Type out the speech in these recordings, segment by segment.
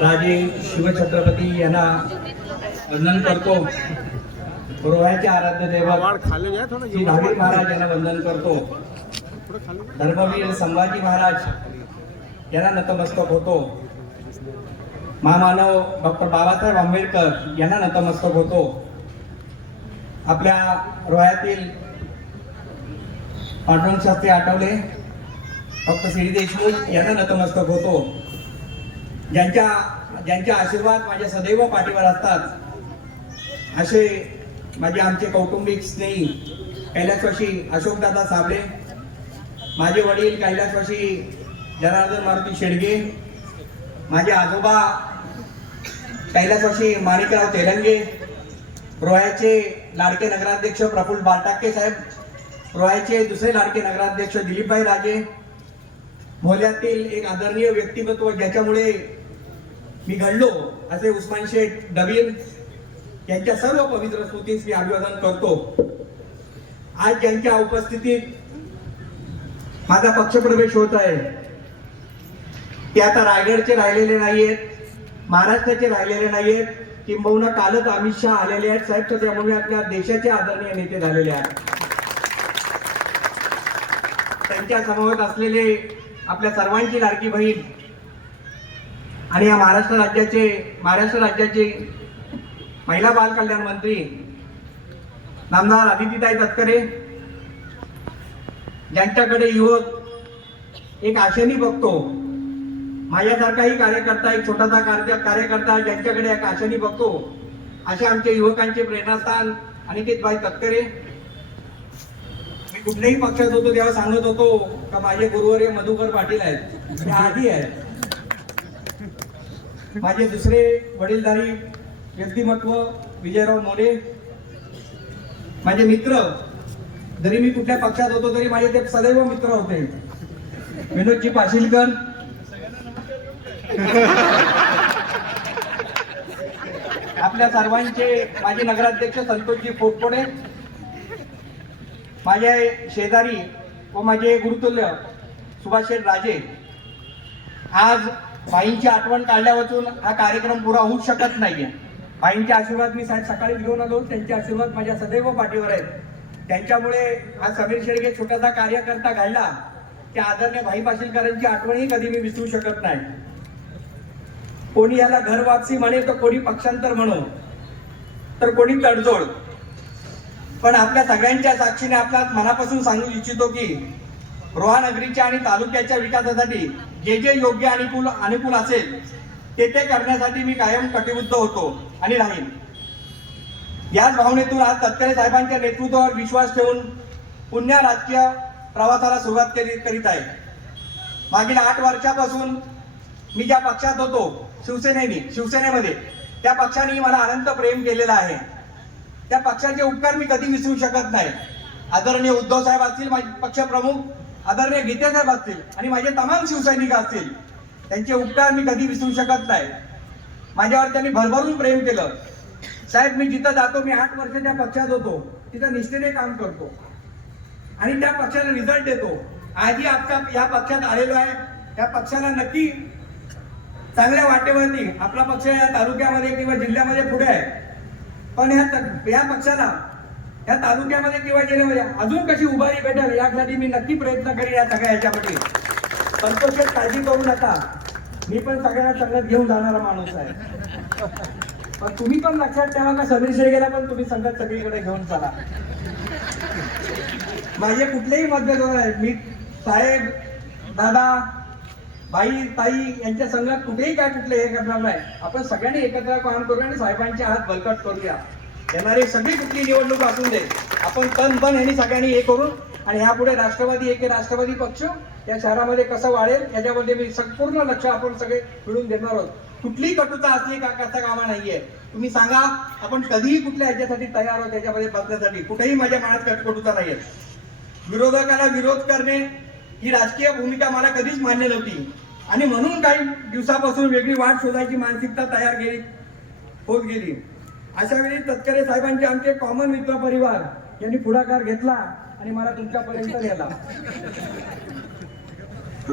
राजे शिवछत्रपती यांना वंदन करतो. रोह्याचे आराध्य दैवत थोडं श्री नागेश महाराज यांना वंदन करतो. धर्मवीर संभाजी महाराज यांना नतमस्तक होतो. महामानव डॉक्टर बाबासाहेब आंबेडकर यांना नतमस्तक होतो. आपल्या रोह्यातील पांडुरंग शास्त्री आठवले. डॉक्टर श्री देशमुख यांना नतमस्तक होतो. ज्यांच्या ज्यांचे आशीर्वाद माझ्या सदैव पाठीवर असतात असे माझे आमचे कौटुंबिक स्नेही कैलासवाशी अशोकदादा साबळे माझे वडील कैलासवाशी जनार्दन मारुती शेडगे माझे आजोबा कैलासवाशी माणिकराव तेलंगे रोह्याचे लाडके नगराध्यक्ष प्रफुल्ल बालटाके साहेब रोह्याचे दुसरे लाडके नगराध्यक्ष दिलीपभाई राजे मोहल्यातील एक आदरणीय व्यक्तिमत्व ज्याच्यामुळे मी घडलो असे उस्मान शेठ नवीन यांच्या सर्व पवित्र स्मृतीस मी अभिवादन करतो. आज ज्यांच्या उपस्थितीत माझा पक्षप्रवेश होत आहे ते आता रायगडचे राहिलेले नाहीयेत महाराष्ट्राचे राहिलेले नाहीयेत किंबहुना कालच अमित शहा आलेले आहेत. साहेब तर त्यामुळे आपल्या देशाचे आदरणीय नेते झालेले आहेत. त्यांच्या समवेत असलेले आपल्या सर्वांची लाडकी बहीण. आणि या महाराष्ट्र राज्याचे महाराष्ट्र राज्याचे महिला बाल कल्याण मंत्री नामदार अदितीताई तटकरे ज्यांच्याकडे युवक एक आशेने बघतो माझ्यासारखाही कार्यकर्ता एक छोटासा कार्य कार्यकर्ता ज्यांच्याकडे एक आशेने बघतो असे आमचे युवकांचे प्रेरणास्थान अनिकेतभाई तटकरे. तत्करे कुठल्याही पक्षात होतो तेव्हा सांगत होतो का माझे गुरुवर हे मधुकर पाटील आहेत. ते आधी आहेत. माझे दुसरे वडीलधारी व्यक्तिमत्व विजयराव मोरे माझे मित्र जरी मी कुठल्या पक्षात होतो तरी माझे ते सदैव मित्र होते. विनोदजी पाशीलकर. आपल्या सर्वांचे माजी नगराध्यक्ष संतोषजी पोटपोडे माझे शेजारी व माझे गुरुतुल्य सुभाष शेठ राजे आज बाईंची आठवण काढल्या वाचून हा कार्यक्रम पुरा होऊ शकत नाही आहे बाईंचे आशीर्वाद मी साहेब सकाळी घेऊन आलो त्यांचे आशीर्वाद माझ्या सदैव पाठीवर आहेत. त्यांच्यामुळे हा समीर शेळके छोटासा कार्यकर्ता घडला. त्या आदरणीय भाई पाशीलकरांची आठवणही कधी मी विसरू शकत नाही. कोणी याला घरवापसी म्हणे तर कोणी पक्षांतर म्हणो. तर कोणी तडजोड. पण आपल्या सगळ्यांच्या साक्षीने आपल्या मनापासून सांगू इच्छितो की रोहानगरीच्या आणि तालुक्याच्या विकासासाठी जे जे योग्य अनुकूल अनुकूल असेल ते ते करण्यासाठी मी कायम कटिबद्ध होतो आणि राहील याच भावनेतून आज तत्काळे साहेबांच्या नेतृत्वावर विश्वास ठेवून पुन्हा राजकीय प्रवासाला सुरुवात केली करीत आहे. मागील आठ वर्षापासून मी ज्या पक्षात होतो शिवसेनेनी शिवसेनेमध्ये त्या पक्षाने मला अनंत प्रेम केलेला आहे. त्या पक्षाचे उपकार मी कधी विसरू शकत नाही. आदरणीय उद्धव साहेब असतील माझे पक्षप्रमुख आदरणीय गीते साहेब असतील आणि माझे तमाम शिवसैनिक असतील त्यांचे उपकार मी कधी विसरू शकत नाही. माझ्यावर त्यांनी भरभरून प्रेम केलं. साहेब मी जिथं जातो मी आठ वर्ष त्या पक्षात होतो. तिथं निष्ठेने काम करतो. आणि त्या पक्षाला रिझल्ट देतो. आजही आपल्या या पक्षात आलेलो आहे. त्या पक्षाला नक्की चांगल्या वाटेवरती आपला पक्ष या तालुक्यामध्ये किंवा जिल्ह्यामध्ये पुढे आहे. पण ह्या त- या पक्षाला या तालुक्यामध्ये किंवा जिल्ह्यामध्ये अजून कशी उभारी भेटेल यासाठी मी नक्की प्रयत्न करेन या सगळ्या ह्याच्यामध्ये संतोष काळजी करू नका. मी पण सगळ्यांना संगत घेऊन जाणारा माणूस आहे. पण तुम्ही पण लक्षात ठेवा का समीर गेला पण तुम्ही संगत सगळीकडे घेऊन चला. माझे कुठलेही मतभेद आहे मी साहेब दादा बाई ताई यांच्या संघात कुठेही काय कुठले हे करणार नाही. आपण सगळ्यांनी एकत्र काम करूया आणि साहेबांचे हात बलकट करूया. येणारी सगळी कुठली निवडणूक असून दे. आपण तन बन यांनी सगळ्यांनी हे करून आणि ह्यापुढे राष्ट्रवादी एक राष्ट्रवादी पक्ष. या शहरामध्ये कसं वाढेल याच्यामध्ये मी संपूर्ण लक्ष आपण सगळे मिळून देणार आहोत. कुठलीही कटुता असली का कसा कामा नाहीये. तुम्ही सांगा आपण कधीही कुठल्या ह्याच्यासाठी तयार आहोत त्याच्यामध्ये बसण्यासाठी. कुठेही माझ्या मनात कटकटुता नाहीये. विरोधकाला विरोध करणे ही राजकीय भूमिका मला कधीच मान्य नव्हती. आणि म्हणून काही दिवसापासून वेगळी वाट शोधायची मानसिकता तयार गेली होत गेली. अशा वेळी तत्करे साहेबांचे आमचे कॉमन मित्र परिवार यांनी पुढाकार घेतला आणि मला तुमच्यापर्यंत नेला.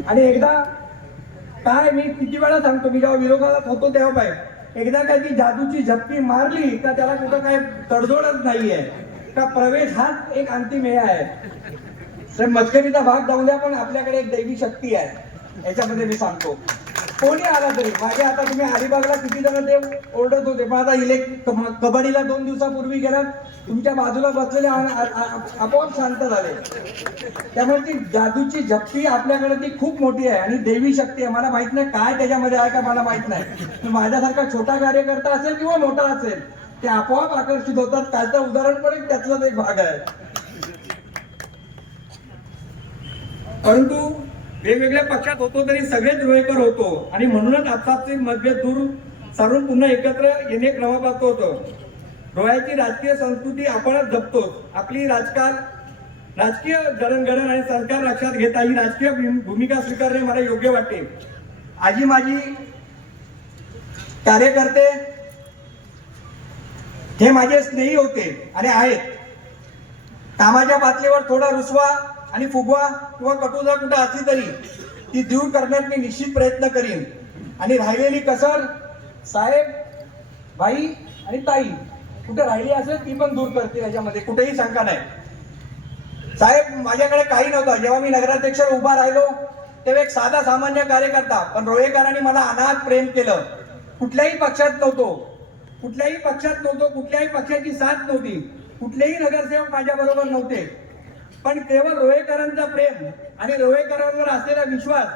आणि एकदा काय मी किती वेळा सांगतो मी जेव्हा विरोधात होतो तेव्हा पाय एकदा काय ती जादूची झपकी मारली का त्याला कुठं काय तडजोडच नाहीये. का प्रवेश हाच एक अंतिम हे आहे. मस्करीचा भाग जाऊ द्या पण आपल्याकडे एक दैवी शक्ती आहे. याच्यामध्ये मी सांगतो. कोणी आला तरी? माझ्या आता तुम्ही अलिबागला किती जण ते ओरडत होते. पण आता इलेक्ट कबड्डीला दोन दिवसापूर्वी गेलात तुमच्या बाजूला बसलेले आपोआप शांत झाले. त्यामुळे ती जादूची झप्पी आपल्याकडे ती खूप मोठी आहे आणि देवी शक्ती आहे. मला माहीत नाही काय त्याच्यामध्ये आहे का मला माहीत नाही. माझ्यासारखा छोटा कार्यकर्ता असेल किंवा मोठा असेल ते आपोआप आकर्षित होतात. कालचं उदाहरण पण एक त्यातलाच एक भाग आहे. परंतु वेगवेगळ्या पक्षात होतो तरी सगळेच रोहेकर होतो. आणि म्हणूनच आपापचे मतभेद दूर सारून पुन्हा एकत्र येणे क्रमप्राप्त होतं. डोळ्याची राजकीय संस्कृती आपणच जपतोच. आपली राजकारण राजकीय जडणघडण आणि सरकार लक्षात घेता ही राजकीय भूम- भूमिका स्वीकारणे मला योग्य वाटते. आजी माझी कार्यकर्ते हे माझे स्नेही होते आणि आहेत. कामाच्या पातळीवर थोडा रुसवा आणि फुगवा किंवा कटुजा कुठं असली तरी ती दूर करण्यात मी निश्चित प्रयत्न करीन. आणि राहिलेली कसर साहेब बाई आणि ताई कुठे राहिली असेल ती पण दूर करते याच्यामध्ये कुठेही शंका नाही. साहेब माझ्याकडे काही नव्हतं. जेव्हा मी नगराध्यक्ष उभा राहिलो तेव्हा एक साधा सामान्य कार्यकर्ता पण रोहेकरांनी मला अनाथ प्रेम केलं. कुठल्याही पक्षात नव्हतो. कुठल्याही पक्षात नव्हतो. कुठल्याही पक्षाची साथ नव्हती. कुठलेही नगरसेवक माझ्या बरोबर नव्हते. पण केवळ रोहेकरांचा प्रेम आणि रोहेकरांवर असलेला विश्वास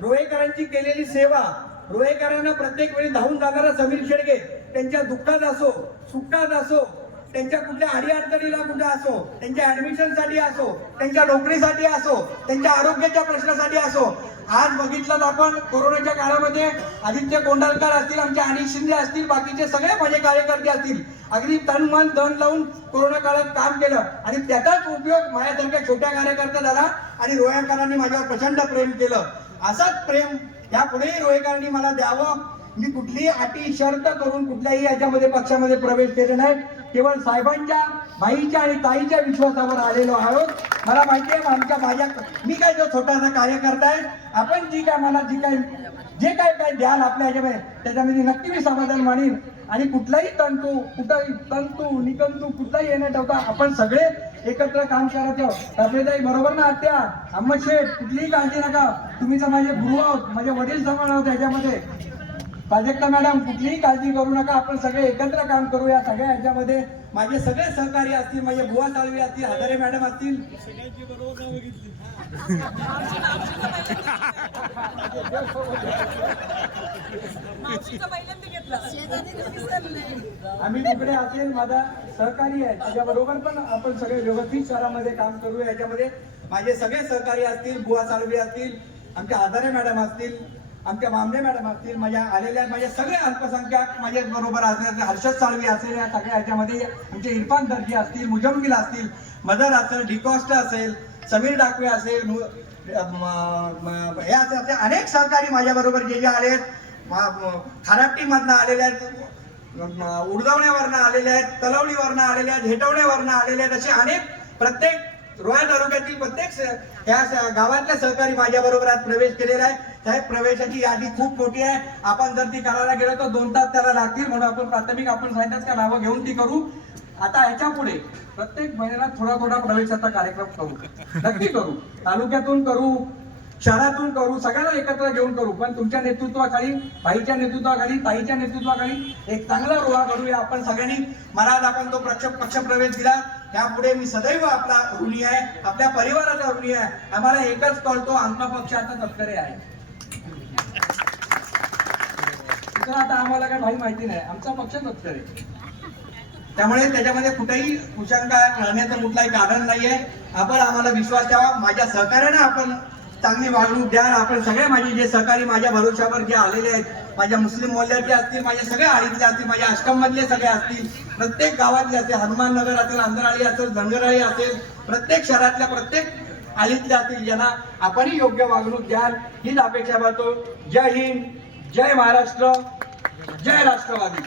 रोहेकरांची केलेली सेवा रोहेकरांना प्रत्येक वेळी धावून जाणारा समीर शेडगे त्यांच्या दुःखात असो सुखात असो त्यांच्या कुठल्या अडीअडचणीला कुठे असो त्यांच्या ऍडमिशनसाठी असो त्यांच्या नोकरीसाठी असो त्यांच्या आरोग्याच्या प्रश्नासाठी असो. आज बघितलं आपण कोरोनाच्या काळामध्ये आदित्य कोंडालकर असतील आमचे अनिल शिंदे असतील बाकीचे सगळे माझे कार्यकर्ते असतील. अगदी तन मन धन लावून कोरोना काळात काम केलं आणि त्याचाच उपयोग माझ्यासारख्या छोट्या कार्यकर्ता झाला आणि रोहेकरांनी माझ्यावर प्रचंड प्रेम केलं. असंच प्रेम यापुढेही रोहेकरांनी मला द्यावं. मी कुठलीही अटी शर्त करून कुठल्याही याच्यामध्ये पक्षामध्ये प्रवेश केले नाही. केवळ साहेबांच्या बाईच्या आणि ताईच्या विश्वासावर आलेलो आहोत. मला माहिती आहे आमच्या माझ्या मी काय जो छोटासा कार्यकर्ता आहे आपण जी काय मला जी काय जे काय काय द्याल आपल्या याच्यामध्ये त्याच्यामध्ये नक्की मी समाधान मानेन. आणि कुठलाही तंतू कुठलाही तंतू निकंतू कुठलाही येणं ठेवता आपण सगळे एकत्र काम करत आहोत. बरोबर ना आत्या? अम्मद शेठ कुठलीही काळजी नका. तुम्ही तर माझे गुरु आहोत माझे वडील समान आहोत याच्यामध्ये. प्राजक्ता मॅडम कुठलीही काळजी करू नका. आपण सगळे एकत्र काम करू या सगळ्या याच्यामध्ये माझे सगळे सहकारी असतील माझे बुवा साळवी असतील हजारे मॅडम असतील. आम्ही तिकडे असेल माझा सहकारी आहे. त्याच्याबरोबर पण आपण सगळे व्यवस्थित शहरामध्ये काम करू याच्यामध्ये माझे सगळे सहकारी असतील बुवा साळवी असतील आमच्या हजारे मॅडम असतील. आमच्या मामले मॅडम असतील माझ्या आलेल्या माझ्या सगळे अल्पसंख्याक माझ्या बरोबर असतील हर्षद साळवी असेल या सगळ्या ह्याच्यामध्ये आमचे इरफान दर्जी असतील मुजम्मिल असतील मदर असेल डिकॉस्ट असेल समीर डाकवे असेल हे असे असे अनेक सहकारी माझ्या बरोबर जे जे आले खारापटीमधनं आलेले आहेत उडगावण्यावरनं आलेले आहेत तलवणीवरनं आलेले आहेत हेटवण्यावरनं आलेले आहेत असे अनेक प्रत्येक रोहा तालुक्यातील प्रत्येक या गावातल्या सहकारी माझ्या बरोबर आज प्रवेश केलेला आहे. साहेब प्रवेशाची यादी खूप मोठी आहे. आपण जर ती करायला गेलो तर दोन तास त्याला लागतील म्हणून आपण प्राथमिक आपण सांगितलं का नावं घेऊन ती करू. आता ह्याच्या पुढे प्रत्येक महिन्याला थोडा थोडा प्रवेशाचा कार्यक्रम करू. नक्की करू. तालुक्यातून करू शहरातून करू सगळ्यांना एकत्र घेऊन करू. पण तुमच्या नेतृत्वाखाली भाईच्या नेतृत्वाखाली ताईच्या नेतृत्वाखाली एक चांगला रोहा करूया आपण सगळ्यांनी मला आज आपण तो पक्ष प्रवेश दिला. त्यापुढे मी सदैव आपला ऋणी आहे आपल्या परिवाराचा ऋणी आहे. आम्हाला एकच कळतो आमचा पक्ष आता तत्करे आहे. दुसरं आता आम्हाला काय भाई माहिती नाही. आमचा पक्ष तत्करे त्यामुळे त्याच्यामध्ये कुठेही कुशंका राहण्याचं कुठलाही कारण नाहीये. आपण आम्हाला विश्वास ठेवा. माझ्या सहकार्याने आपण चांगली वागणूक द्या. आपण सगळे माझे जे सहकारी माझ्या भरोश्यावर जे आलेले आहेत माझ्या मुस्लिम मोहल्ल्यातले असतील माझ्या सगळे आळीतले असतील माझ्या आश्रम मधले सगळे असतील प्रत्येक गावातले असतील हनुमान नगर असेल अंधराळी असेल धनगराळी असेल प्रत्येक शहरातल्या प्रत्येक आळीतले असतील ज्यांना आपणही योग्य वागणूक द्याल हीच अपेक्षा करतो जय हिंद जय महाराष्ट्र जय राष्ट्रवादी.